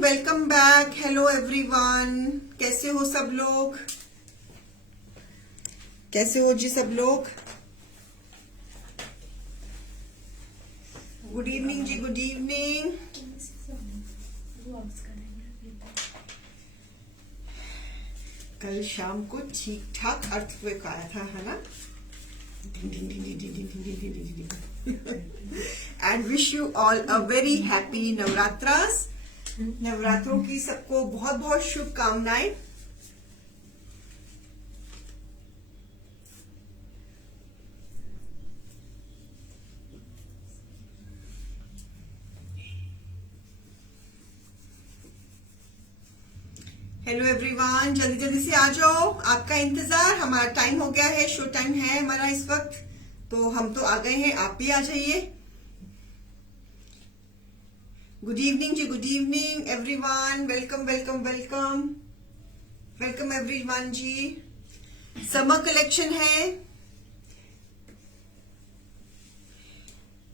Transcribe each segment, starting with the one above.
Welcome back. Hello everyone, कैसे हो सब लोग? कैसे हो जी सब लोग? Good evening ji, good evening. कल शाम को ठीक ठाक अर्थक्वेक आया था, है ना? And wish you all a very happy Navratras. नवरात्रों की सबको बहुत बहुत शुभकामनाएं। हेलो एवरीवन, जल्दी जल्दी से आ जाओ, आपका इंतजार। हमारा टाइम हो गया है, शो टाइम है हमारा इस वक्त, तो हम तो आ गए हैं, आप भी आ जाइए। Good evening ji, good evening everyone. Welcome welcome welcome welcome everyone ji. Summer collection है,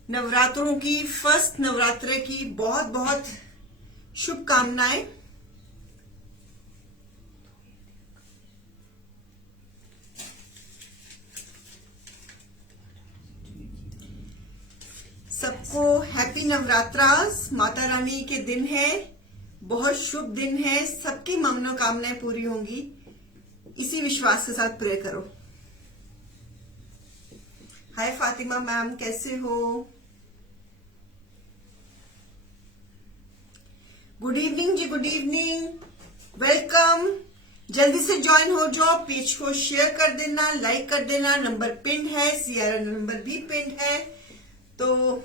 नवरात्रों की, फर्स्ट नवरात्रे की बहुत बहुत शुभकामनाएं। सबको हैप्पी नवरात्रास। माता रानी के दिन है, बहुत शुभ दिन है, सबकी मनोकामनाएं पूरी होंगी, इसी विश्वास के साथ प्रे करो। हाय फातिमा मैम, कैसे हो? Good evening ji, good evening, welcome. जल्दी से ज्वाइन हो जाओ, पेज को शेयर कर देना, लाइक कर देना। नंबर पिन है, सीआरएन नंबर भी पिन है, तो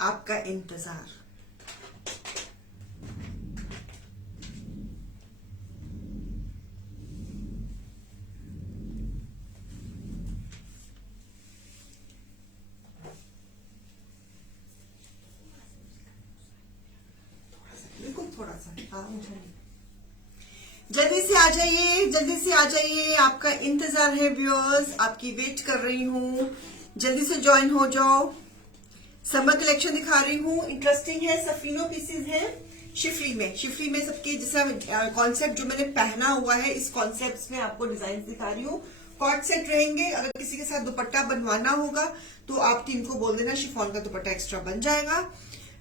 आपका इंतजार। थोड़ा सा जल्दी से आ जाइए, जल्दी से आ जाइए, आपका इंतजार है व्यूअर्स, आपकी वेट कर रही हूँ। जल्दी से ज्वाइन हो जाओ। समर कलेक्शन दिखा रही हूँ, इंटरेस्टिंग है। सफीनो पीसेस है शिफली में, शिफली में सबके जैसा कॉन्सेप्ट जो मैंने पहना हुआ है, इस कॉन्सेप्ट में आपको डिजाइन दिखा रही हूँ। कॉर्ड सेट रहेंगे। अगर किसी के साथ दुपट्टा बनवाना होगा तो आप टीम को बोल देना, शिफॉन का दुपट्टा एक्स्ट्रा बन जाएगा।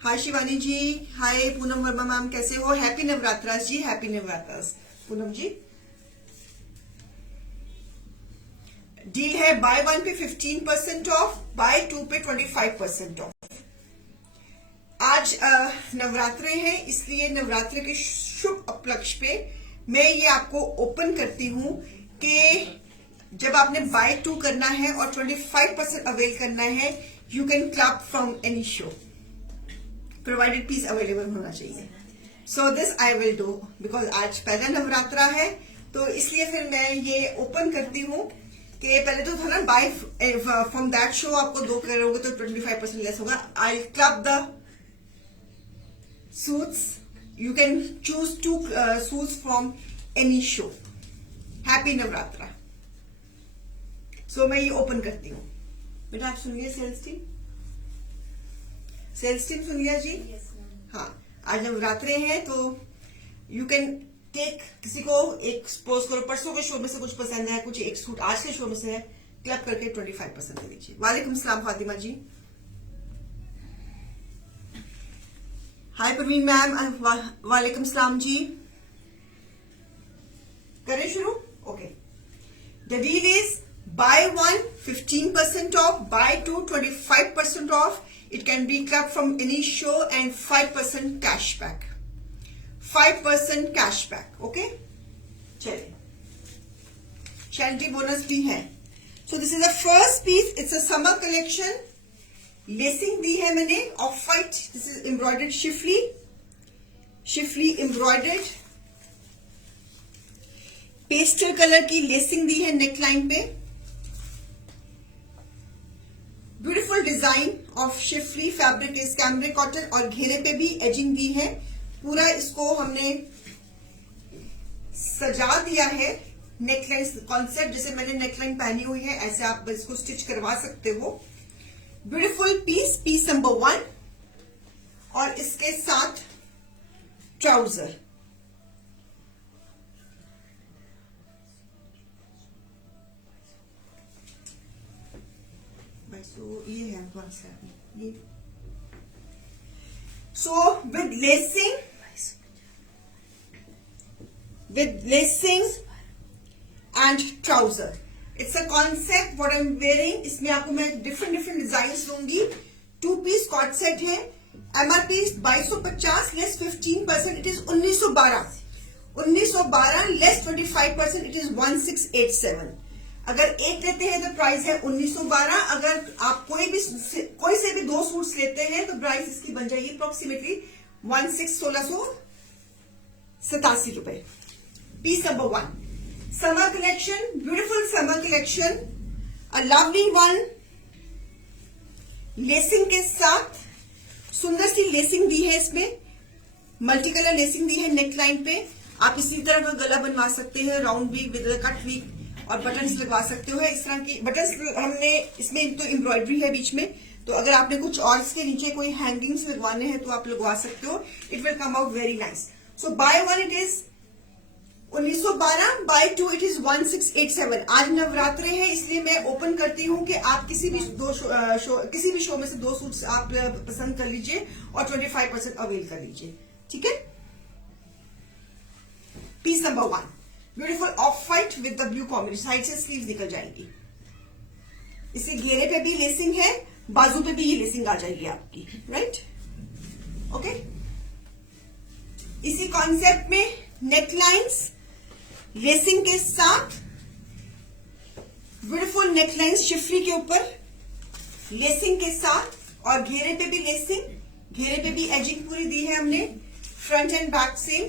हाय शिवानी जी, हाय पूनम वर्मा मैम, कैसे हो? हैप्पी नवरात्रास जी, हैप्पी नवरात्रास पूनम जी। डील है बाय 1 पे 15% ऑफ, बाय 2 पे 25% ऑफ। आज नवरात्रे हैं, इसलिए नवरात्रे के शुभ उपलक्ष्य पे मैं ये आपको ओपन करती हूँ कि जब आपने बाय 2 करना है और 25% अवेल करना है, you can club from any show, provided piece available होना चाहिए। So this I will do, because आज पहला नवरात्रा है, तो इसलिए फिर मैं ये ओपन करती हूँ कि पहले तो था ना बाय फ्रॉम दैट शो, आपको 2 करोगे तो 25% लेस होगा। I club the suits, you can choose 2 suits from any show. Happy Navratra. So मैं ये ओपन करती हूँ। बेटा आप सुनिए, सेल्स टीम, सेल्स टीम सुन लिया जी? हाँ, आज नवरात्रे हैं तो यू कैन टेक, किसी को एक सपोज करो परसों के शो में से कुछ पसंद है, कुछ एक सूट आज के शो में से है, क्लब करके 25% दे दीजिए। वालेकुम सलाम फातिमा जी। हाय प्रवीण मैम, वालेकुम सलाम जी। करें शुरू? Okay. The deal is buy 1 15% off, buy 2 25% off. It can be clubbed from any show and 5% cashback. 5% cashback. Okay? चलिए, charity bonus भी है। So this is the first piece. It's a summer collection. Lacing दी है मैंने off white. This is embroidered Schiffli, Schiffli embroidered. Pastel colour की lacing दी है neckline पे। Beautiful design of Schiffli fabric is cambric cotton, और घेरे पे भी एजिंग दी है। पूरा इसको हमने सजा दिया है नेकलाइन कॉन्सेप्ट, जैसे मैंने नेकलाइन पहनी हुई है ऐसे आप इसको स्टिच करवा सकते हो। ब्यूटीफुल पीस, पीस नंबर 1 और इसके साथ ट्राउजर। सो ये है कौन सा ये, so with lacing and trouser, it's a concept what I am wearing. इसमें आपको मैं डिफरेंट डिजाइन दूंगी। 2 पीस कॉट सेट है, MRP 2250 less 15%, it is 1912 less 25%, it is 1687। अगर एक लेते हैं तो प्राइस है 1912। अगर आप कोई से भी 2 सूट्स लेते हैं तो प्राइस इसकी बन जाएगी अप्रोक्सीमेटली 1687 रुपए। Piece number 1, summer collection, beautiful summer collection, a lovely one, lacing के साथ सुंदर सी लेसिंग दी है। इसमें मल्टी कलर लेसिंग दी है नेक लाइन पे। आप इसी तरह का गला बनवा सकते हैं, round V with cut V, और बटन्स लगवा सकते हो। इस तरह की बटन्स हमने इसमें तो एम्ब्रॉयडरी है बीच में, तो अगर आपने कुछ और इसके नीचे कोई हैंगिंग्स लगवाने हैं तो आप लगवा सकते हो। It will come out very nice. So buy 1 it is 1912, buy 2 it is 1687। आज नवरात्रे हैं इसलिए मैं ओपन करती हूं कि आप किसी भी शो में से 2 सूट्स आप पसंद कर लीजिए और 25% अवेल कर लीजिए, ठीक है। Piece number 1, beautiful off white with the blue combination, side से स्लीव निकल जाएगी। इसे घेरे पे भी लेसिंग है, बाजू पे भी ये लेसिंग आ जाएगी आपकी, राइट, ओके। इसी कॉन्सेप्ट में नेक लाइन्स लेसिंग के साथ, ब्यूटीफुल नेक लाइन्स शिफली के ऊपर लेसिंग के साथ, और घेरे पे भी लेसिंग, घेरे पे भी एजिंग पूरी दी है हमने, front and back same,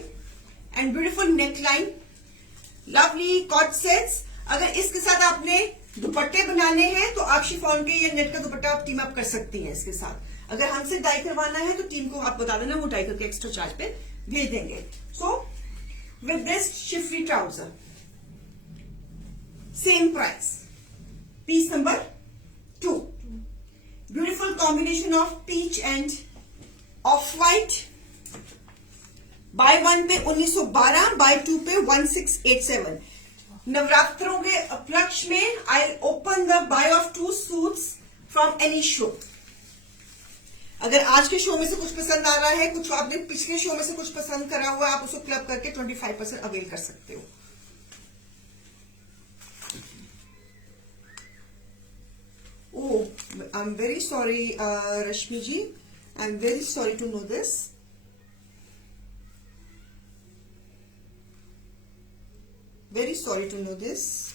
and beautiful neck line, lovely coord sets. अगर इसके साथ आपने दुपट्टे बनाने हैं तो आप शिफॉन के या नेट का दुपट्टा आप टीम अप कर सकती हैं इसके साथ। अगर हमसे डाई करवाना है तो टीम को आप बता देना, वो डाई करके एक्स्ट्रा चार्ज पे भेज देंगे। So with this schiffli trouser, same price. Piece number 2, beautiful combination of peach and off white. Buy 1 पे 1912, बाय 2 पे 1687। नवरात्रों के उपलक्ष्य में I open the buy of 2 suits from any show. अगर आज के शो में से कुछ पसंद आ रहा है, कुछ आपने पिछले शो में से कुछ पसंद करा हुआ है, आप उसको क्लब करके 25% अवेल कर सकते हो। Oh, I am very sorry Rashmi ji, I am very sorry to know this. Very sorry to know this.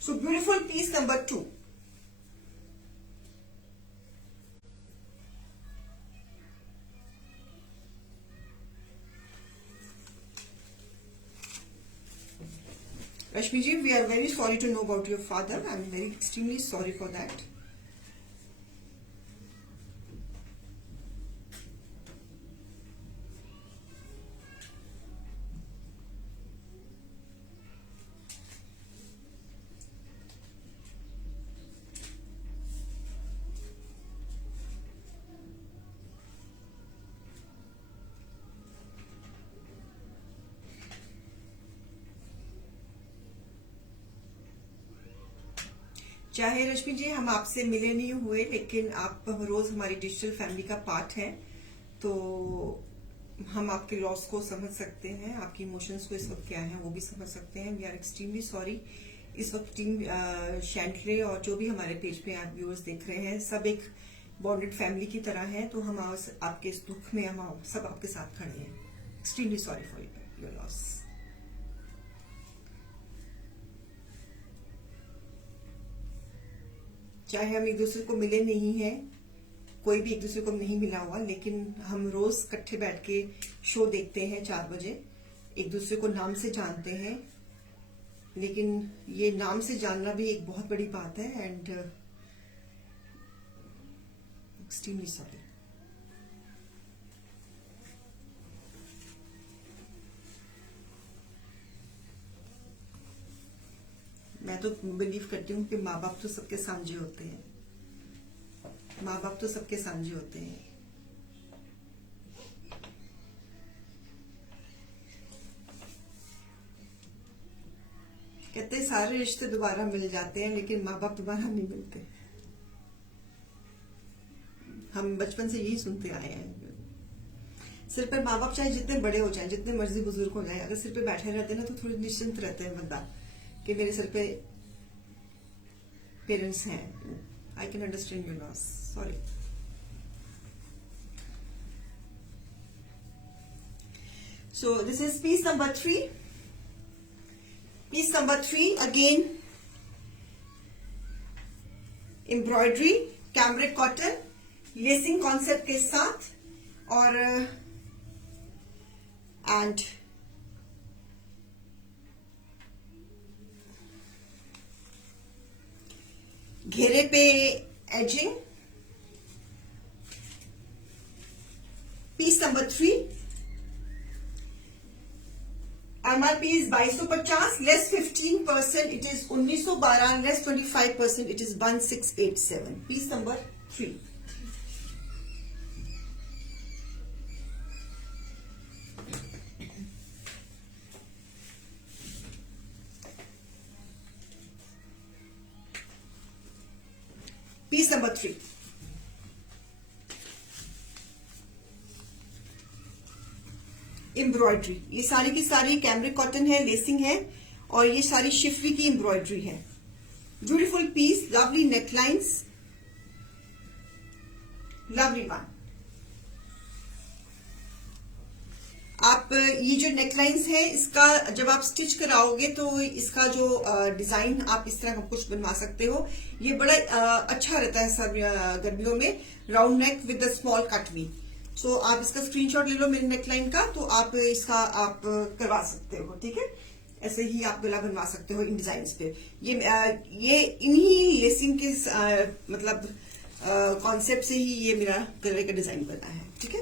So beautiful piece number 2. Rashmi ji, we are very sorry to know about your father. I am very extremely sorry for that. चाहे रश्मि जी हम आपसे मिले नहीं हुए, लेकिन आप रोज हमारी digital family का पार्ट हैं, तो हम आपके लॉस को समझ सकते हैं, आपकी इमोशंस को इस वक्त क्या है वो भी समझ सकते हैं। We are extremely sorry. इस वक्त टीम शैंटले और जो भी हमारे पेज पे आप व्यूअर्स देख रहे हैं, सब एक बॉन्डेड फैमिली की तरह है, तो हम आपके इस दुख में हम सब आपके साथ खड़े हैं। Extremely sorry for your loss. चाहे हम एक दूसरे को मिले नहीं हैं, कोई भी एक दूसरे को नहीं मिला हुआ, लेकिन हम रोज इकट्ठे बैठ के शो देखते हैं 4 बजे, एक दूसरे को नाम से जानते हैं, लेकिन ये नाम से जानना भी एक बहुत बड़ी बात है। And extremely sorry. मैं तो बिलीव करती हूँ कि माँ बाप तो सबके साझे होते हैं, माँ बाप तो सबके साझे होते हैं। कहते हैं सारे रिश्ते दोबारा मिल जाते हैं, लेकिन माँ बाप दोबारा नहीं मिलते। हम बचपन से यही सुनते आए हैं। सिर पर माँ बाप चाहे जितने बड़े हो जाएं, जितने मर्जी बुजुर्ग हो जाएं, अगर सिर पे बैठे रहते हैं ना तो थोड़े निश्चिंत रहते हैं बंदा कि मेरे सिर पे पेरेंट्स हैं। I can understand your loss, sorry. So this is piece number 3. Piece number 3, again embroidery, cambric cotton, lacing concept के साथ, और एंड घेरे पे edging. Piece number 3, MRP is 2250, less 15%, it is 1912, less 25%, it is 1687. Piece number 3. Piece number 3. Embroidery, ये सारी की सारी cambric cotton है, लेसिंग है, और ये सारी शिफरी की एम्ब्रॉयडरी है। Beautiful piece, lovely necklines, lovely one. आप ये जो नेकलाइंस है, इसका जब आप स्टिच कराओगे तो इसका जो डिजाइन आप इस तरह का कुछ बनवा सकते हो। ये बड़ा अच्छा रहता है सब गर्मियों में, round neck with the small cut V. So आप इसका स्क्रीनशॉट ले लो मेरी नेकलाइन का, तो आप इसका आप करवा सकते हो, ठीक है। ऐसे ही आप गला बनवा सकते हो इन डिजाइन पे। ये इन्हीं लेसिंग के मतलब कॉन्सेप्ट से ही ये मेरा गले का डिजाइन बना है, ठीक है।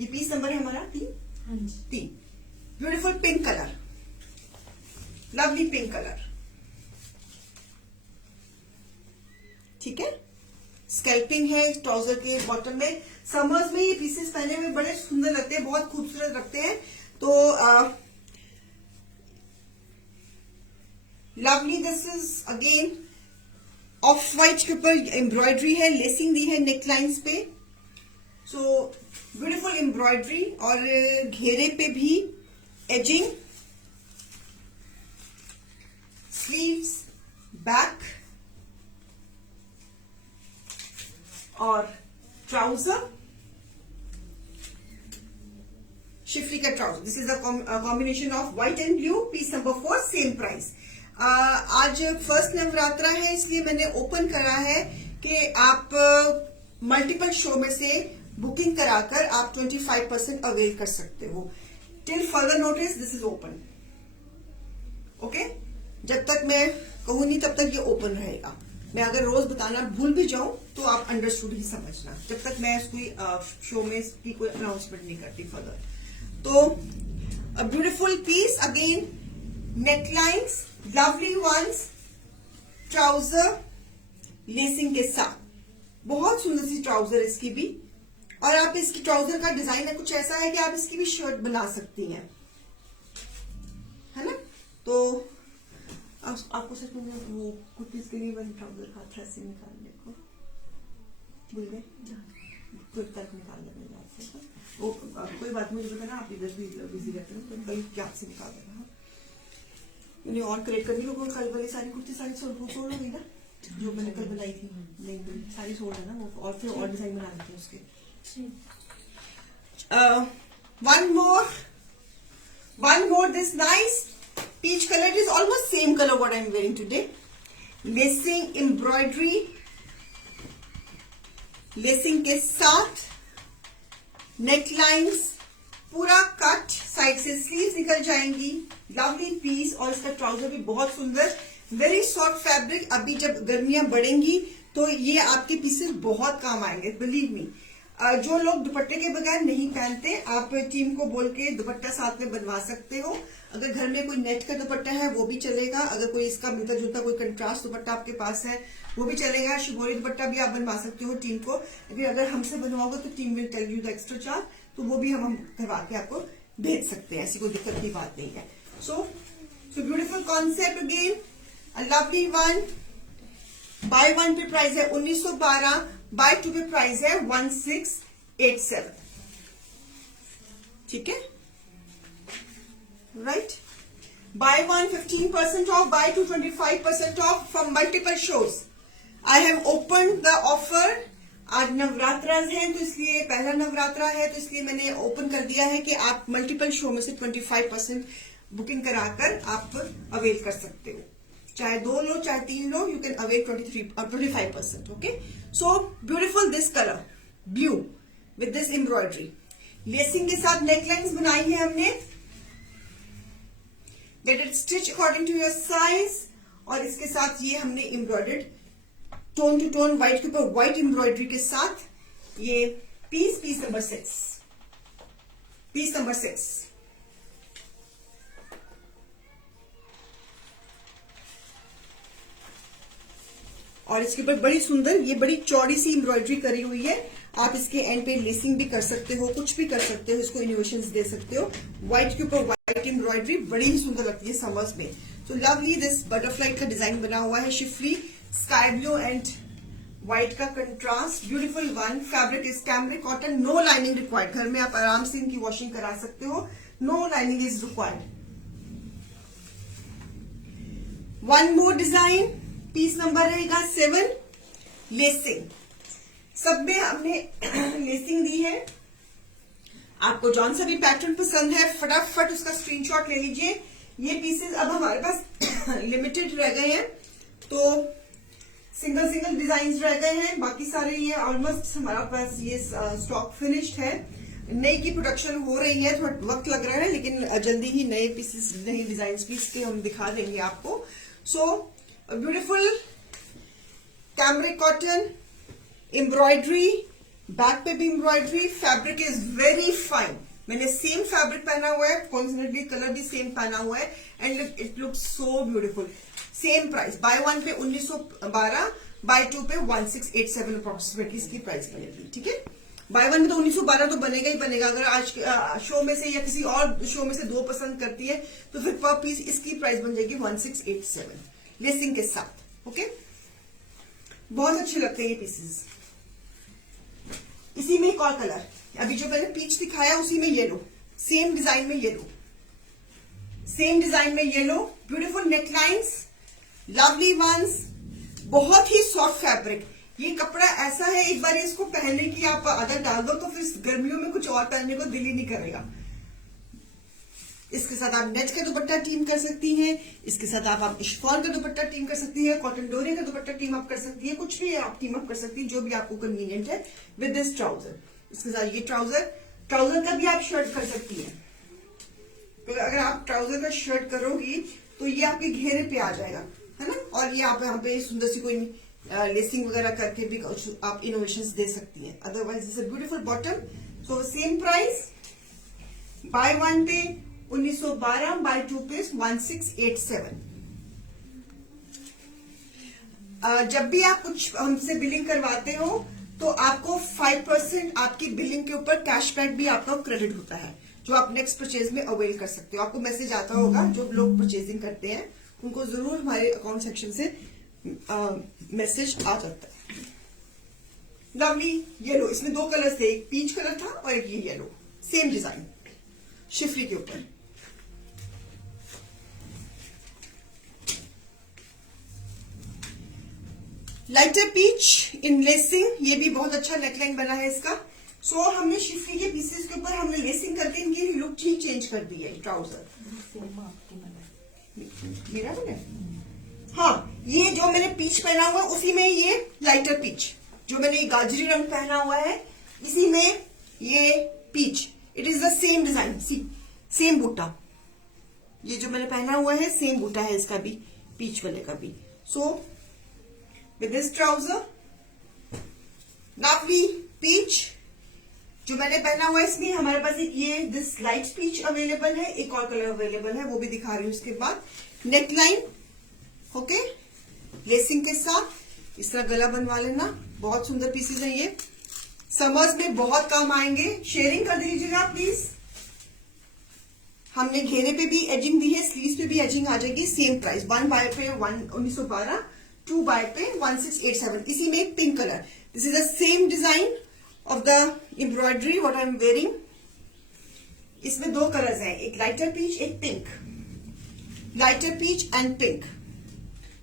ये पीस नंबर है हमारा 3। Beautiful pink colour, lovely pink colour, ठीक है। स्कैल्पिंग है ट्राउजर के बॉटम में। समर्स में ये पीसेस पहने में बड़े सुंदर लगते हैं, बहुत खूबसूरत लगते हैं। तो lovely, this is again of white के ऊपर एम्ब्रॉयडरी है, लेसिंग दी है नेकलाइंस पे। सो ब्यूटीफुल एम्ब्रॉयडरी, और घेरे पे भी एजिंग, स्लीव्स, बैक और ट्राउजर, शिफरी का trouser. This is the combination of white and blue. Piece number 4, same price. आज फर्स्ट नवरात्रा है, इसलिए मैंने ओपन करा है कि आप मल्टीपल शो में से बुकिंग कराकर आप 25% अवेल कर सकते हो। Till further notice this is open, okay. जब तक मैं कहूं नहीं तब तक ये ओपन रहेगा। मैं अगर रोज बताना भूल भी जाऊं तो आप अंडरस्टूड ही समझना, जब तक मैं इसको शो में इसकी कोई अनाउंसमेंट नहीं करती फर्दर। तो a beautiful piece, again necklines, lovely ones, trouser lacing के साथ, बहुत सुंदर सी ट्राउजर इसकी भी। और आप इसकी ट्राउजर का डिजाइन है कुछ ऐसा है कि आप इसकी भी शर्ट बना सकती हैं, है ना। तो आपको सच में वो कुर्तीज के लिए मैंने ट्राउजर का थ्रेसिंग निकालने को भूल गए, तो तक निकाल लेंगे आपसे। वो कोई बात मुझे बताना, आप इधर भी बिजी रहते हो तो कल क्या से निकाल देना। मैंने और कलेक्ट करनी होगा, कल वाली सारी कुर्ती सारी सोड़ होगी ना, जो मैंने कल बनाई थी, नहीं सारी सोड़ है ना वो, और फिर और डिजाइन बना देते हैं उसके। one more this nice peach color. It is almost same color what I am wearing today. Lacing embroidery, lacing के साथ necklines, पूरा कट, साइड से स्लीव्स निकल जाएंगी, लवली पीस। और इसका ट्राउजर भी बहुत सुंदर, वेरी सॉफ्ट फैब्रिक। अभी जब गर्मियां बढ़ेंगी तो ये आपके पीसेस बहुत काम आएंगे, बिलीव मी। जो लोग दुपट्टे के बगैर नहीं पहनते, आप टीम को बोल के दुपट्टा साथ में बनवा सकते हो। अगर घर में कोई नेट का दुपट्टा है वो भी चलेगा, अगर कोई इसका मिलता जुलता कोई कंट्रास्ट दुपट्टा आपके पास है वो भी चलेगा। शिबोरी दुपट्टा भी आप बनवा सकते हो टीम को, लेकिन अगर हमसे बनवाओगे तो team will tell you the extra charge, तो वो भी हम करवा के आपको भेज सकते हैं, ऐसी कोई दिक्कत की बात नहीं है। So beautiful concept again, a lovely one. By one पे प्राइस है 1912, बाय टू पे प्राइस है 1687। ठीक है, right. By one 15% of, by two 25% of from multiple shows. I have open the offer. आज नवरात्रा है तो इसलिए, पहला नवरात्रा है तो इसलिए मैंने ओपन कर दिया है कि आप मल्टीपल शो में से 25% बुकिंग कराकर आप अवेल कर सकते हो। चाहे 2 लो चाहे 3 लो, you can avail 25%। Okay, so beautiful this colour blue with this embroidery, lacing के साथ नेकलाइंस बनाई है हमने। Get it stitch according to your size, और इसके साथ ये हमने embroidered tone to tone white के ऊपर व्हाइट एम्ब्रॉयडरी के साथ ये पीस नंबर 6। और इसके ऊपर बड़ी सुंदर, ये बड़ी चौड़ी सी एम्ब्रॉयडरी करी हुई है। आप इसके एंड पे लेसिंग भी कर सकते हो, कुछ भी कर सकते हो, इसको इनोवेशंस दे सकते हो। व्हाइट के ऊपर व्हाइट एम्ब्रॉयडरी बड़ी ही सुंदर लगती है समर्स में। सो लवली दिस बटरफ्लाई का डिजाइन बना हुआ है, Schiffli sky blue and white का contrast, beautiful one. Fabric is cambric cotton, no lining required. घर में आप आराम से इनकी वॉशिंग करा सकते हो, no lining is required. One more design, piece number रहेगा 7, लेसिंग। सब में हमने लेसिंग दी है। आपको जौन सा भी पैटर्न पसंद है फटाफट उसका स्क्रीनशॉट ले लीजिए। ये पीसेस अब हमारे पास लिमिटेड रह गए हैं, तो सिंगल डिजाइन रह गए हैं, बाकी सारे ये ऑलमोस्ट हमारा पास ये स्टॉक फिनिश्ड है। नई की प्रोडक्शन हो रही है, थोड़ा वक्त लग रहा है, लेकिन जल्दी ही नए पीसेस, नए डिजाइन पीस के हम दिखा देंगे आपको। So beautiful cambric cotton embroidery, back पे भी embroidery, fabric is very fine. मैंने सेम फैब्रिक पहना हुआ है, कॉन्सोनेटली कलर भी सेम पहना हुआ है, and it looks so beautiful. Same price, by one पे 1912, बाय टू पे 1687 अप्रोक्सीमेटली इसकी प्राइस बनेगी। ठीक है, बाय वन में तो 1912 तो बनेगा ही बनेगा। अगर आज शो में से या किसी और शो में से 2 पसंद करती है तो फिर पर पीस इसकी प्राइस बन जाएगी 1687 लेसिंग के साथ। ओके, बहुत अच्छे लगते हैं ये पीसेस। इसी में एक और कलर, अभी जो मैंने पीच दिखाया उसी में येलो, सेम डिजाइन में येलो, सेम डिजाइन में yellow, beautiful necklines, lovely ones, बहुत ही सॉफ्ट फैब्रिक। ये कपड़ा ऐसा है, एक बार इसको पहनने की आप आदत डाल दो तो फिर गर्मियों में कुछ और पहनने को दिल ही नहीं करेगा। इसके साथ आप नेट का दुपट्टा टीम कर सकती हैं, इसके साथ आप शिफॉन का दुपट्टा टीम कर सकती हैं, कॉटन डोरी का दुपट्टा टीम अप कर सकती है, कुछ भी आप टीम अप कर सकती हैं जो भी आपको कन्वीनियंट है विद दिस ट्राउजर। इसके साथ ये ट्राउजर का भी आप शर्ट कर सकती हैं। तो अगर आप ट्राउजर का शर्ट करोगी तो ये आपके घेरे पे आ जाएगा, है ना। और ये आप यहाँ पे सुंदर सी कोई लेसिंग वगैरह करके भी आप इनोवेशंस दे सकती हैं। Otherwise it's a beautiful bottom. So same price, by one पे 1912, बाय टू पे 1687। जब भी आप कुछ हमसे बिलिंग करवाते हो तो आपको 5% आपकी बिलिंग के ऊपर कैशबैक भी आपका क्रेडिट होता है, जो आप नेक्स्ट परचेज में अवेल कर सकते हो। आपको मैसेज आता होगा, जो लोग परचेजिंग करते हैं उनको जरूर हमारे अकाउंट सेक्शन से मैसेज आ जाता है। लवली येलो, इसमें 2 कलर थे, एक पीच कलर था और एक ये येलो, सेम डिजाइन शिफरी के ऊपर। लाइटर पीच इन लेसिंग, ये भी बहुत अच्छा नेकलाइन बना है इसका। सो हमने शिफरी के पीसेस के ऊपर हमने लेसिंग करके इनकी लुक ही चेंज कर दी है। ट्राउजर मेरा बना, हाँ, ये जो मैंने पीच पहना हुआ है उसी में ये लाइटर पीच, जो मैंने गाजरी रंग पहना हुआ है इसी में ये peach, it is the same design, same बूटा। ये जो मैंने पहना हुआ है सेम बूटा है इसका भी, पीच वाले का भी। सो with this trouser, lovely peach जो मैंने पहना हुआ है इसमें हमारे पास एक ये दिस लाइट पीच अवेलेबल है, एक और कलर अवेलेबल है, वो भी दिखा रही हूँ। उसके बाद नेकलाइन, ओके, लेसिंग के साथ इस तरह गला बनवा लेना। बहुत सुंदर पीसेज हैं ये, समर्स में बहुत काम आएंगे। शेयरिंग कर दीजिएगा प्लीज। हमने घेरे पे भी एजिंग दी है, स्लीव्स पे भी एजिंग आ जाएगी। सेम प्राइस, 1 बाय पे 1912, 2 बाय पे 1687। इसी में एक pink colour, this is the same design of the embroidery what I am wearing. इसमें 2 कलर्स हैं, एक लाइटर पीच, एक pink. Lighter peach and pink,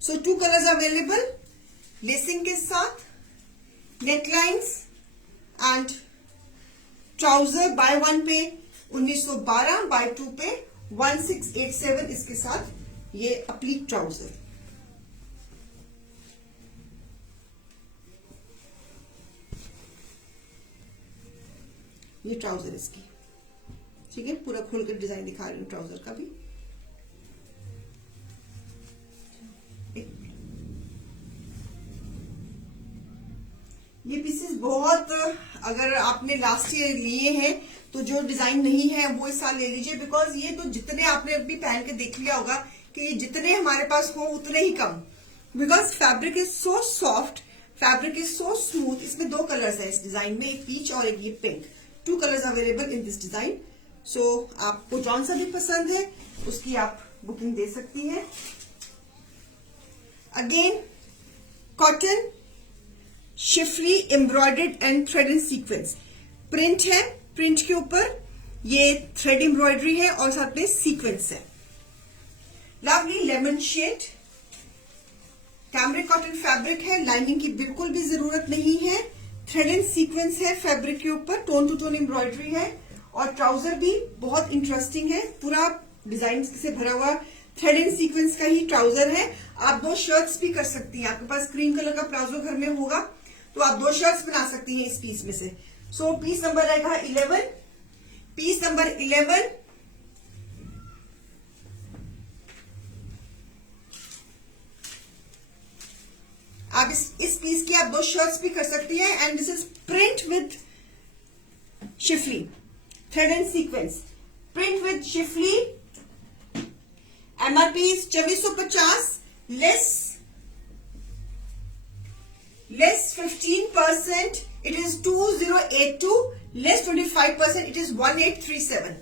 so 2 colours available. Lacing के साथ, नेकलाइंस एंड ट्राउजर। बाय 1 पे 1912, बाय 2 पे 1687। इसके साथ ये अप्लीक ट्राउजर। ये ट्राउजर इसकी, ठीक है, पूरा खोलकर डिजाइन दिखा रही हूँ ट्राउजर का भी। ये पीसेस बहुत, अगर आपने लास्ट ईयर लिए हैं तो जो डिजाइन नहीं है वो इस साल ले लीजिए, बिकॉज ये तो जितने आपने अभी पहन के देख लिया होगा कि ये जितने हमारे पास हो उतने ही कम, because fabric is so soft, fabric is so smooth. इसमें 2 कलर्स है इस डिजाइन में, एक पीच और एक ये pink. 2 colours available in this design. So आपको जौन सा भी पसंद है उसकी आप बुकिंग दे सकती हैं। Again cotton, Schiffli embroidered and thread and sequence print है। प्रिंट के ऊपर ये थ्रेड एम्ब्रॉयडरी है और साथ में सीक्वेंस है। Lovely lemon shade, cambric cotton fabric है, लाइनिंग की बिल्कुल भी जरूरत नहीं है। थ्रेड एंड सीक्वेंस है फैब्रिक के ऊपर, टोन टू टोन एम्ब्रॉयडरी है। और ट्राउजर भी बहुत इंटरेस्टिंग है, पूरा डिजाइन से भरा हुआ थ्रेड एंड सीक्वेंस का ही ट्राउजर है। आप 2 शर्ट्स भी कर सकती हैं, आपके पास क्रीम कलर का प्लाजो घर में होगा तो आप 2 शर्ट्स बना सकती हैं इस पीस में से। सो पीस नंबर रहेगा 11। पीस नंबर 11 आप इस पीस की आप 2 शर्ट्स भी कर सकती हैं। And this is print with Schiffli, thread and sequence, print with Schiffli. MRP 2450, less 15%, it is 2082, less 25%, it is 1837।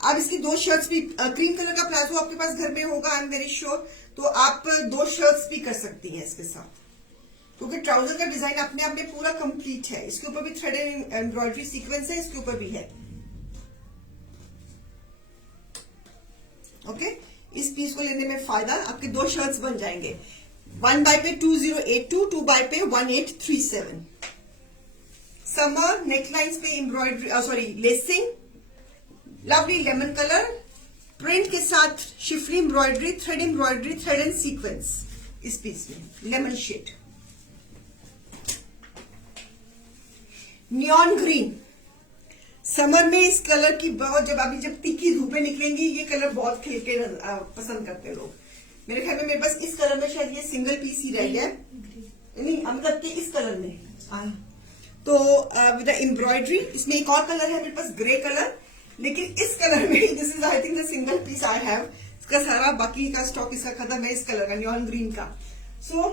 आप इसकी 2 शर्ट्स भी, क्रीम कलर का प्लाजो आपके पास घर में होगा आई एम वेरी श्योर, तो आप 2 शर्ट्स भी कर सकती हैं इसके साथ, क्योंकि ट्राउजर का डिजाइन अपने आप में पूरा कंप्लीट है। इसके ऊपर भी थ्रेड एम्ब्रॉयडरी सीक्वेंस है, इसके ऊपर भी है। ओके, इस पीस को लेने में फायदा, आपके 2 शर्ट्स बन जाएंगे। 1 बाय पे 2082, 2 बाय पे 1837। समर नेकलाइंस पे embroidery, sorry lacing, lovely lemon colour, print के साथ schiffli embroidery, thread and sequins इस पीस में। Lemon shade, neon green, summer में इस कलर की बहुत, जब तीखी धूपें निकलेंगी ये कलर बहुत खिल के पसंद करते हैं लोग। मेरे ख्याल में मेरे पास इस कलर में शायद ये सिंगल पीस ही रह गया, नहीं मतलब कि इस कलर में। तो विद एम्ब्रॉयडरी, इसमें एक और कलर है मेरे पास ग्रे कलर, लेकिन इस कलर में this is I think the single piece I have. इसका सारा बाकी का स्टॉक इसका खत्म है, इस कलर का नियॉन ग्रीन का। सो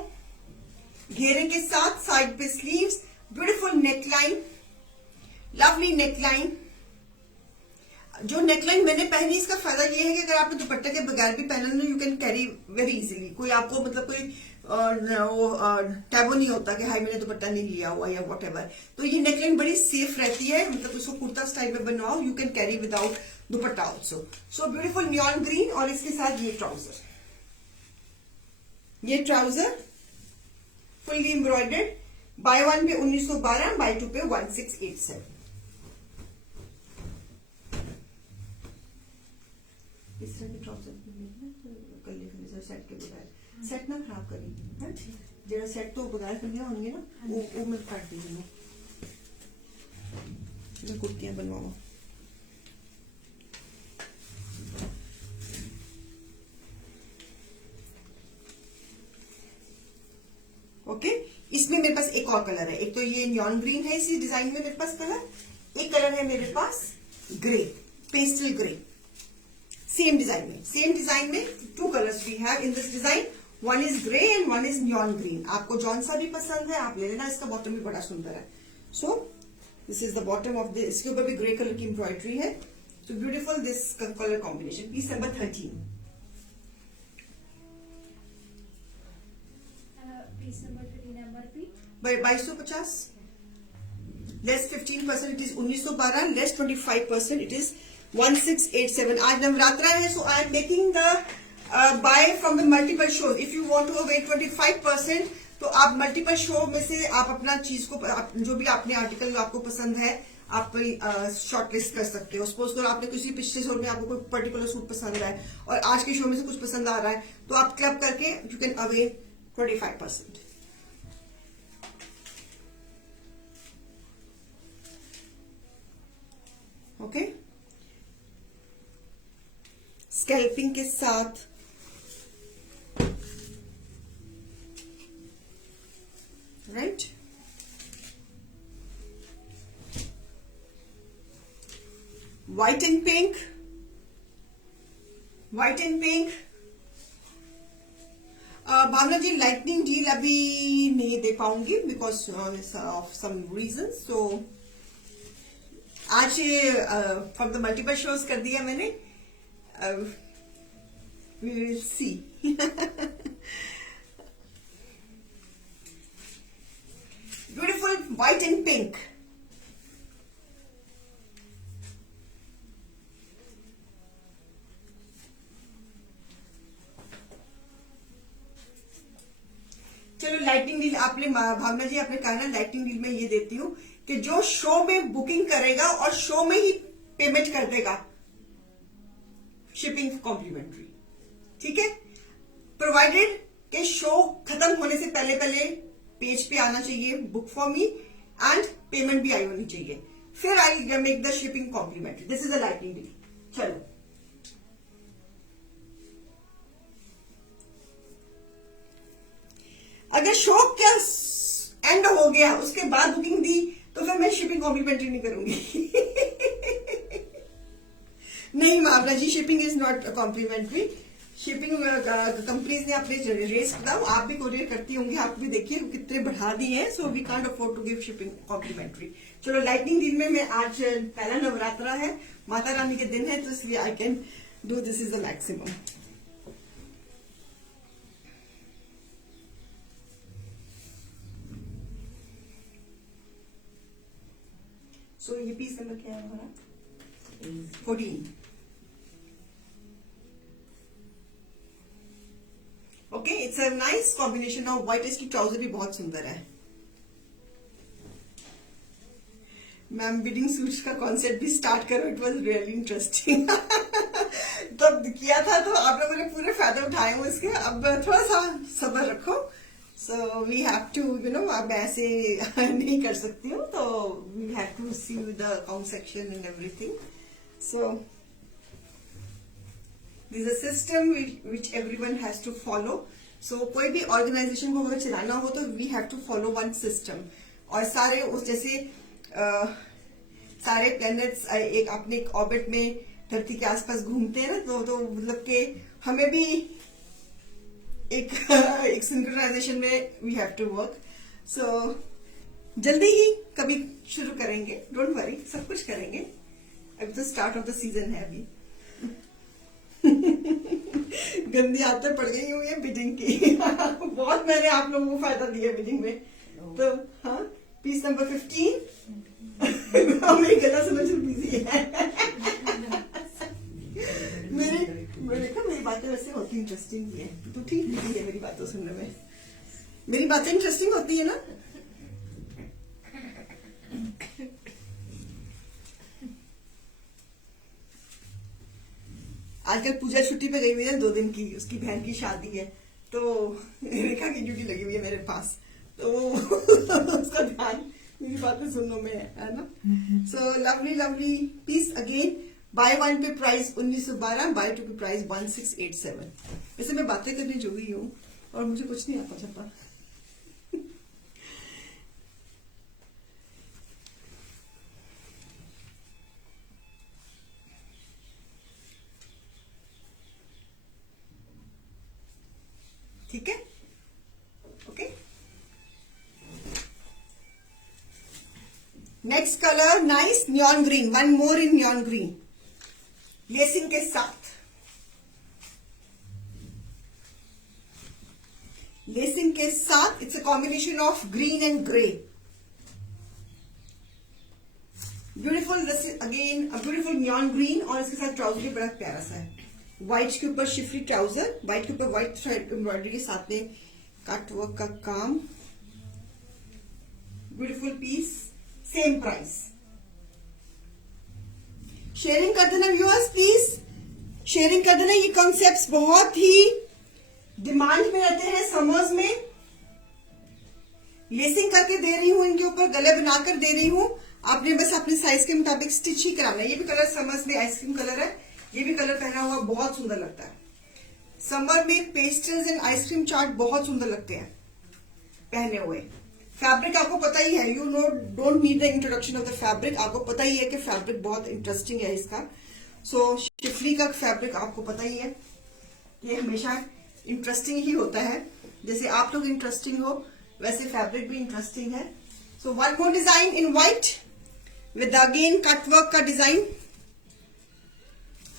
घेरे के साथ साइड पे sleeves, beautiful neckline, lovely neckline. जो नेकलाइन मैंने पहनी इसका फायदा ये है कि अगर आपने दुपट्टे के बगैर भी पहना you can carry very easily. कोई आपको मतलब कोई टैबो नहीं होता कि हाई मैंने दुपट्टा नहीं लिया हुआ या व्हाटएवर। तो ये नेकलाइन बड़ी सेफ रहती है, मतलब उसको कुर्ता स्टाइल में बनवाओ, you can carry without dupatta also. So beautiful neon green, और इसके साथ ये ट्राउजर, फुल्ली एम्ब्रॉयडर्ड। बाय 1 पे 1912, बाय 2 पे 1687। इस तरह के ट्राउजर कर लेकर सेट के बगैर, सेट ना खराब करी, जरा सेट तो बगैर कर लिया होंगे ना, वो मैं काट दीजिए, मैं कुर्तियां बनवाऊँ। ओके, इसमें मेरे पास एक और कलर है, एक तो ये नियॉन ग्रीन है इसी डिजाइन में मेरे पास कलर, एक कलर है मेरे पास grey, pastel grey, same design में two colours we have in this design, one is grey and one is neon green. आपको जौन सा भी पसंद है आप ले लेना। इसका बॉटम भी बड़ा सुंदर है। So this is the bottom of this, इसके ऊपर भी ग्रे कलर की एम्ब्रॉयडरी है। So beautiful this colour combination. Piece number 13, piece number 13 MRP 2250, less 15%, it is 1912, less 25%, it is 1687। आज नवरात्रा है, so I am making the buy from the multiple show. If you want to avail 25%, तो आप multiple show में से आप अपना चीज को, जो भी आपने आर्टिकल आपको पसंद है आप शॉर्टलिस्ट कर सकते हो। सपोज करो आपने किसी पिछले शो में आपको कोई पर्टिकुलर सूट पसंद है और आज के शो में से कुछ पसंद आ रहा है, तो आप क्लब करके you can avail 25%। Okay, scalloping के साथ right. White and pink, Bhavna ji lightning deal अभी नहीं दे पाऊंगी because of some reason. So आज फ्रॉम द मल्टीपल शोज कर दिया मैंने। We will see. Beautiful white and pink. चलो लाइटिंग डील आपने, भावना जी आपने कहा ना, लाइटिंग डील में ये देती हूं कि जो शो में बुकिंग करेगा और शो में ही पेमेंट कर देगा, शिपिंग कॉम्प्लीमेंट्री। ठीक है, प्रोवाइडेड के शो खत्म होने से पहले पहले पेज पे आना चाहिए book for me and payment भी आई होनी चाहिए, फिर I make the shipping complimentary. This is a lightning deal. चलो अगर शो क्या एंड हो गया उसके बाद बुकिंग दी तो फिर मैं शिपिंग कॉम्प्लीमेंट्री नहीं करूंगी। नहीं Bhavna ji, shipping is not complimentary. Shipping companies ने अपने रेस बताओ, आप भी कोरियर करती होंगी, आप भी देखिए कितने बढ़ा दिए हैं। So we can't afford to give shipping complimentary. चलो लाइटनिंग दिन में मैं आज पहला नवरात्रा है, माता रानी के दिन है, तो इसलिए I can do this is the maximum. So ये पीस नंबर क्या है हमारा? 14। Okay, it's a nice combination of white. इसकी ट्राउजर भी बहुत सुंदर है। मैम बिडिंग सूट्स का कॉन्सेप्ट भी स्टार्ट करो, इट वाज रियली इंटरेस्टिंग। तब किया था तो आप लोगों ने पूरे फायदे उठाए हुए इसके। अब थोड़ा सा सब्र रखो। सो वी हैव टू अब ऐसे नहीं कर सकती हूँ, तो we have to see the account section and everything. So this a system which everyone has to follow. So कोई भी ऑर्गेनाइजेशन को अगर चलाना हो तो we have to follow one system. और सारे उस जैसे सारे प्लैनेट्स एक अपने ऑर्बिट में धरती के आसपास घूमते हैं ना, तो मतलब कि हमें भी एक सिंक्रोनाइजेशन में वी हैव टू वर्क। सो जल्दी ही कभी शुरू करेंगे, डोंट वरी, सब कुछ करेंगे। अभी तो स्टार्ट ऑफ द सीजन है अभी। गंदी आदतें पड़ गई हुई है बिडिंग की। बहुत मैंने आप लोगों को फायदा दिया बिडिंग में। तो हाँ, पीस नंबर 15। मेरी गला सुनना चल बिजी है। मेरी बातें वैसे होती इंटरेस्टिंग भी है, तो ठीक भी है मेरी बातें सुनने में। मेरी बातें इंटरेस्टिंग होती है ना। आजकल पूजा छुट्टी पे गई हुई है 2 दिन की, उसकी बहन की शादी है, तो रेखा की ड्यूटी लगी हुई है मेरे पास, तो उसका ध्यान मेरी बातें सुनने में है ना। So lovely piece again. Buy 1 पे प्राइस 1912, बाय 2 पे प्राइस 1687। वैसे मैं बातें करने जो गई हूँ और मुझे कुछ नहीं आता जाता। ठीक है, okay. Next colour nice neon green, one more in neon green, lacing के साथ, लेसिंग के साथ। It's a combination of green and grey, beautiful. Again beautiful neon green, और इसके साथ ट्राउजर भी बड़ा प्यारा सा है, व्हाइट के ऊपर शिफरी ट्राउजर, व्हाइट के ऊपर व्हाइट थ्रेड एम्ब्रॉयडरी के साथ में कट वर्क का काम, beautiful piece, same price. Sharing कर देना व्यूअर्स, प्लीज शेयरिंग कर देना। ये कॉन्सेप्ट्स बहुत ही डिमांड में रहते हैं समर्स में। लेसिंग करके दे रही हूं, इनके ऊपर गले बनाकर दे रही हूं, आपने बस अपने साइज के मुताबिक स्टिच ही कराना है। ये भी कलर समर्स में आइसक्रीम कलर है, ये भी कलर पहना हुआ बहुत सुंदर लगता है। समर में पेस्टल्स एंड आइसक्रीम चार्ट बहुत सुंदर लगते हैं पहने हुए। फैब्रिक आपको पता ही है, you know don't need the introduction of the fabric, आपको पता ही है कि फैब्रिक बहुत इंटरेस्टिंग है इसका। सो शिफली का फैब्रिक आपको पता ही है, ये हमेशा इंटरेस्टिंग ही होता है। जैसे आप लोग इंटरेस्टिंग हो वैसे फैब्रिक भी इंटरेस्टिंग है। So one more design in white with again cutwork का डिजाइन,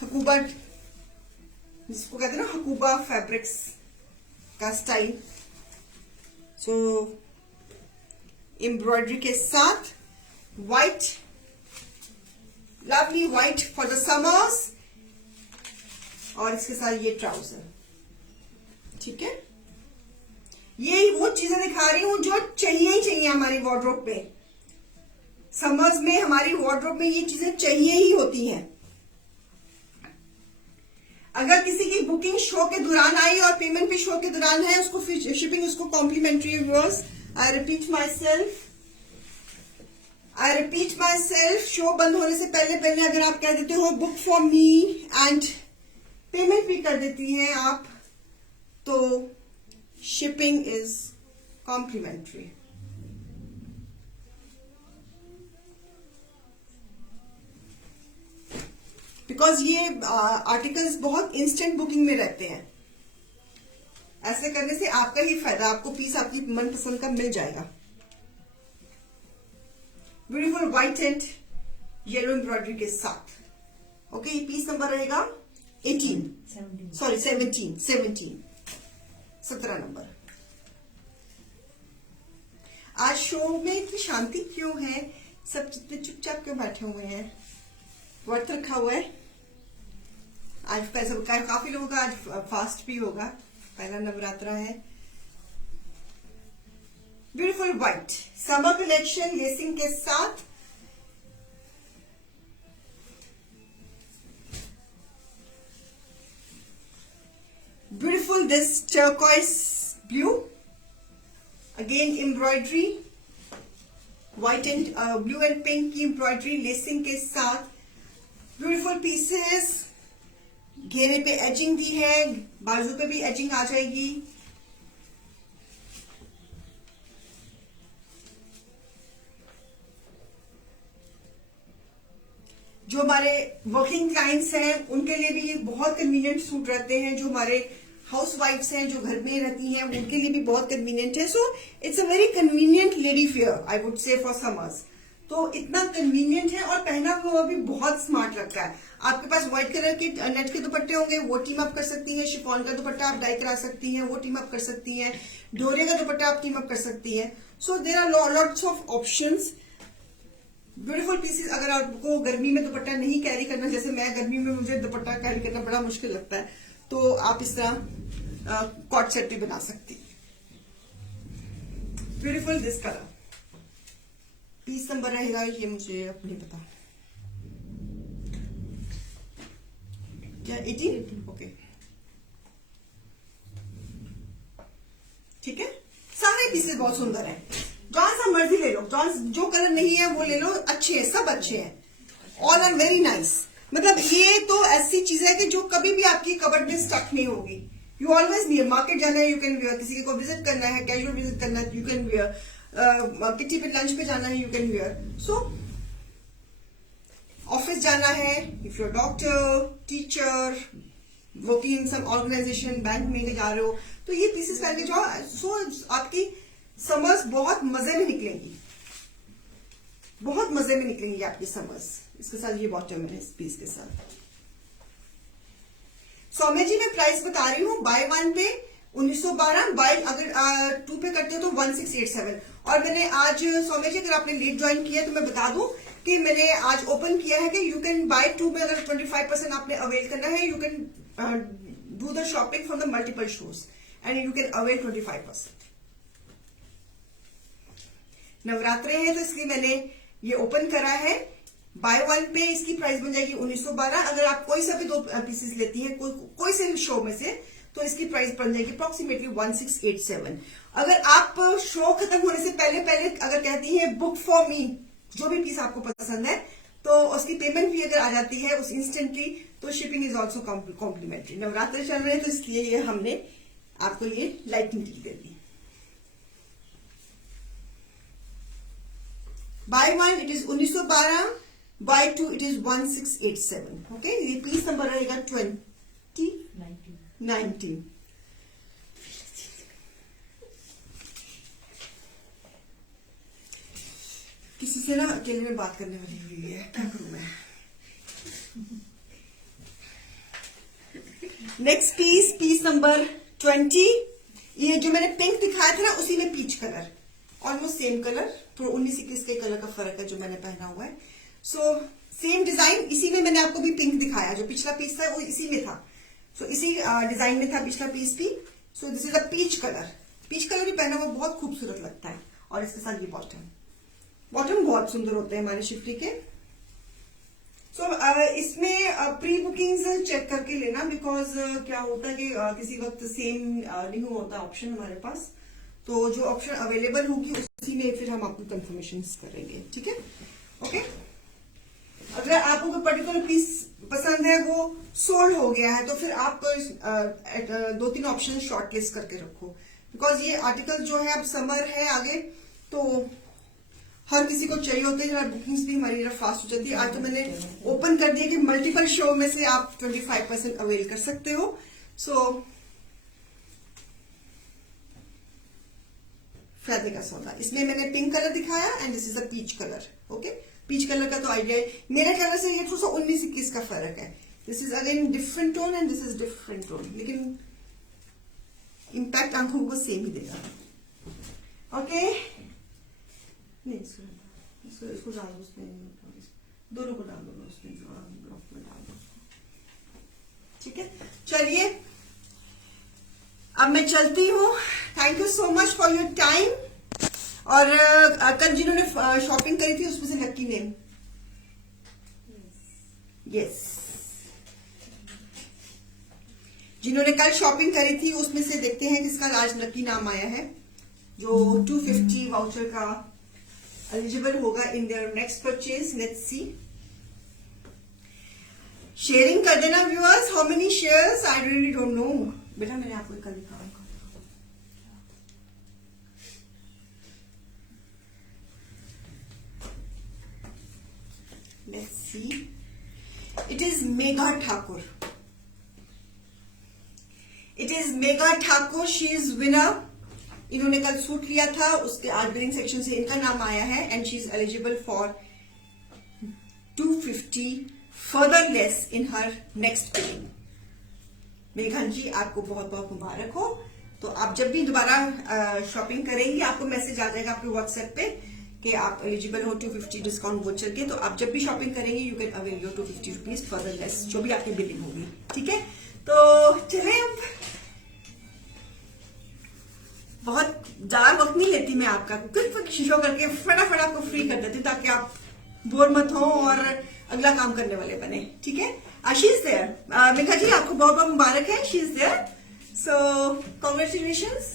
हकूबा जिसको कहते हैं ना, हकूबा फैब्रिक्स का स्टाइल। सो एम्ब्रॉयडरी के साथ white, lovely white for the summers, और इसके साथ ये ट्राउजर, ठीक है। ये वो चीजें दिखा रही हूं जो चाहिए ही चाहिए हमारी वार्डरोब में। समर्स में हमारी वार्डरोब में ये चीजें चाहिए ही होती हैं। अगर किसी की बुकिंग शो के दौरान आई और पेमेंट भी शो के दौरान है, उसको फिर शिपिंग उसको complimentary viewers. I repeat myself, show बंद होने से पहले अगर आप कह देते हो book for me and payment भी कर देती हैं आप, तो शिपिंग इज कॉम्प्लीमेंट्री। बिकॉज ये आर्टिकल्स बहुत इंस्टेंट बुकिंग में रहते हैं। ऐसे करने से आपका ही फायदा, आपको पीस आपकी मनपसंद का मिल जाएगा। Beautiful white and yellow embroidery के साथ, ओके। ये पीस नंबर रहेगा 17 नंबर। आज शो में इतनी शांति क्यों है, सब जितने चुपचाप क्यों बैठे हुए हैं? व्रत रखा हुआ है आज, काफी लोगों का आज फास्ट भी होगा, पहला नवरात्रा है। Beautiful white summer collection lacing के साथ, beautiful this turquoise blue, again embroidery white and blue and pink की एम्ब्रॉयडरी लेसिंग के साथ, ब्यूटीफुल पीसेस। घेरे पे एजिंग दी है, बाजू पे भी एजिंग आ जाएगी। जो हमारे वर्किंग क्लाइंट्स हैं उनके लिए भी ये बहुत कन्वीनियंट सूट रहते हैं। जो हमारे हाउस वाइफ्स हैं जो घर में रहती हैं उनके लिए भी बहुत कन्वीनियंट है। So it's a very convenient lady fair I would say for summers. तो इतना कन्वीनियंट है और पहना हुआ भी बहुत स्मार्ट लगता है। आपके पास व्हाइट कलर के नेट के दुपट्टे होंगे, वो टीम अप कर सकती हैं। शिफॉन का दुपट्टा आप डाई करा सकती हैं, वो टीम अप कर सकती हैं। डोरे का दुपट्टा आप टीम अप कर सकती हैं। So there are lots of options, beautiful pieces. अगर आपको गर्मी में दुपट्टा नहीं कैरी करना, जैसे मैं गर्मी में मुझे दुपट्टा कैरी करना बड़ा मुश्किल लगता है, तो आप इस तरह कॉट सेट भी बना सकती। Beautiful this colour, piece number रहेगा ये मुझे अब नहीं पता क्या, 18 ओके ठीक है। सारे पीसेस बहुत सुंदर हैं, जौन सा मर्जी ले लो, जो कलर नहीं है वो ले लो, अच्छे हैं, सब अच्छे हैं, ऑल आर वेरी नाइस। मतलब ये तो ऐसी चीज है कि जो कभी भी आपकी कबर्ड में स्टक नहीं होगी। यू ऑलवेज वियर, मार्केट जाना है यू कैन वियर, किसी को विजिट करना है, कैजुअल विजिट करना है यू कैन वियर, किटी पे लंच पे जाना है you can wear. So office जाना है, if you are doctor, teacher, working in some organisation, bank में जा रहे हो तो ये पीसेस पहन के जाओ। सो आपकी समर्स बहुत मजे में निकलेंगी, बहुत मजे में निकलेंगी आपकी समर्स। इसके साथ ये बॉटम है इस पीस के साथ। सौम्या जी मैं प्राइस बता रही हूँ, बाय 1 पे 1912, बाय अगर 2 पे करते हो तो 1687। और मैंने आज सौम्या जी अगर आपने लेट ज्वाइन किया तो मैं बता दूं कि मैंने आज ओपन किया है कि यू कैन बाय 2 में अगर 25% आपने अवेल करना है, you can do the shopping from the multiple shows and you can avail 25%। नवरात्रे हैं तो इसलिए मैंने ये ओपन करा है। बाय 1 पे इसकी प्राइस बन जाएगी 1912। अगर आप कोई सा भी 2 पीसेस लेती हैं कोई से भी शो में से तो इसकी प्राइस बन जाएगी अप्रोक्सीमेटली 1687। अगर आप शो खत्म होने से पहले अगर कहती हैं बुक फॉर मी, जो भी पीस आपको पसंद है, तो उसकी पेमेंट भी अगर आ जाती है उस इंस्टेंटली तो shipping is also complimentary. Navratra चल रहे हैं तो इसलिए ये हमने आपको ये लाइटिंग डील दे दी। Buy 1 it is 1912, buy 2 it is 1687। Okay, ये पीस नंबर रहेगा 19। किसी से ना अकेले में बात करने वाली हुई है, क्या करूं मैं। Next piece number 20। ये जो मैंने पिंक दिखाया था ना उसी में peach colour, almost same colour, थोड़ा 19-21 के कलर का फर्क है जो मैंने पहना हुआ है। सो सेम डिजाइन, इसी में मैंने आपको भी पिंक दिखाया, जो पिछला पीस था वो इसी में था। सो इसी डिजाइन में था पिछला पीस भी। So this is a peach colour भी पहना हुआ बहुत खूबसूरत लगता है। और इसके साथ ये बॉटम बहुत सुंदर होते हैं हमारे शिफ्टी के। सो इसमें प्री बुकिंग्स चेक करके लेना, बिकॉज क्या होता है कि किसी वक्त सेम नहीं होता ऑप्शन हमारे पास, तो जो ऑप्शन अवेलेबल होगी उसी में फिर हम आपको कंफर्मेशन करेंगे, ठीक है। ओके, अगर आपको कोई पर्टिकुलर पीस पसंद है वो सोल्ड हो गया है तो फिर आप 2-3 ऑप्शन शॉर्टलिस्ट करके रखो, बिकॉज ये आर्टिकल जो है अब समर है आगे तो हर किसी को चाहिए होते हैं। बुकिंग्स भी हमारी फास्ट हो जाती है। आज तो मैंने ओपन कर दिया कि मल्टीपल शो में से आप 25% अवेल कर सकते हो। सो फायदे का सौदा, इसमें मैंने पिंक कलर दिखाया and this is a peach colour. Okay, peach colour का तो आइडिया है, मेरे कलर से ये थोड़ा सा 19-21 का फर्क है। This is again different tone and this is different tone, लेकिन इम्पैक्ट आंखों को सेम ही देगा। ओके, नहीं इसको डाल दो, उसमें दोनों को डाल दो, उसमें ब्लॉक में डाल दो, ठीक है। चलिए अब मैं चलती हूँ। Thank you so much for your time. और कल जिन्होंने शॉपिंग करी थी उसमें से लकी नेम, यस, जिन्होंने कल शॉपिंग करी थी उसमें से देखते हैं किसका आज लकी नाम आया है, जो 250 वाउचर का एलिजिबल होगा in their next purchase. Let's see, sharing कर देना viewers. How many shares I really don't know. बेटा मैंने आपको कल लिखा, let's see, it is Megha Thakur. It is Megha Thakur, she is winner. इन्होंने कल सूट लिया था, उसके आज बिलिंग सेक्शन से इनका नाम आया है and she is eligible for 250 further less in her next billing. Megha ji आपको बहुत बहुत मुबारक हो। तो आप जब भी दोबारा शॉपिंग करेंगे आपको मैसेज आ जाएगा आपके व्हाट्सएप पे कि आप एलिजिबल हो 250 डिस्काउंट वोचर के। तो आप जब भी शॉपिंग करेंगे you can avail your 250 rupees further less, जो भी आपकी बिलिंग होगी, ठीक है। तो चले, अब बहुत ज्यादा वक्त नहीं लेती मैं आपका, क्विक शो करके फटाफट आपको फ्री कर देती हूँ ताकि आप बोर मत हो और अगला काम करने वाले बने, ठीक है। She is there, Megha ji आपको बहुत बहुत मुबारक है, she is there, so congratulations.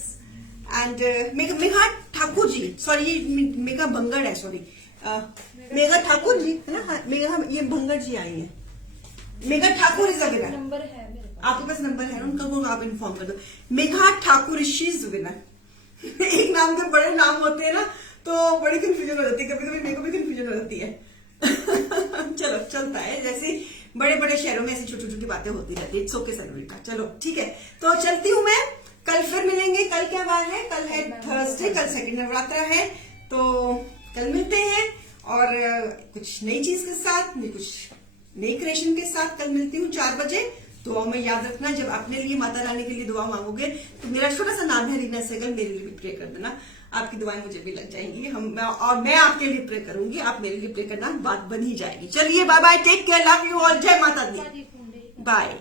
And Megha Thakur ji, sorry Megha Bhangar है, सॉरी मेघा ठाकुर जी है ना, मेघा ये भंगड़ जी आई है। Megha Thakur is a winner, number है मेरे पास, आपके पास नंबर है उनका, को आप इन्फॉर्म कर दो। Megha Thakur she is winner. एक नाम के बड़े नाम होते हैं ना तो बड़ी कंफ्यूजन हो जाती है, कभी कभी मेरे को भी कंफ्यूजन हो जाती है। चलो चलता है, जैसे बड़े बड़े शहरों में ऐसी छोटी छोटी बातें होती रहती है। इट्स ओके सनोरिका, चलो ठीक है, तो चलती हूँ मैं। कल फिर मिलेंगे। कल क्या बार है? कल है थर्सडे, कल सेकंड नवरात्रा है, तो कल मिलते हैं और कुछ नई चीज के साथ, कुछ नई क्रिएशन के साथ कल मिलती हूँ 4 बजे। दुआ में याद रखना, जब अपने लिए माता रानी के लिए दुआ मांगोगे तो मेरा छोटा सा नाम है रीना सहगल, मेरे लिए भी प्रे कर देना। आपकी दुआएं मुझे भी लग जाएंगी, और मैं आपके लिए प्रे करूंगी, आप मेरे लिए प्रे करना, बात बन ही जाएगी। चलिए bye bye, take care, love you all, जय माता दी, बाय।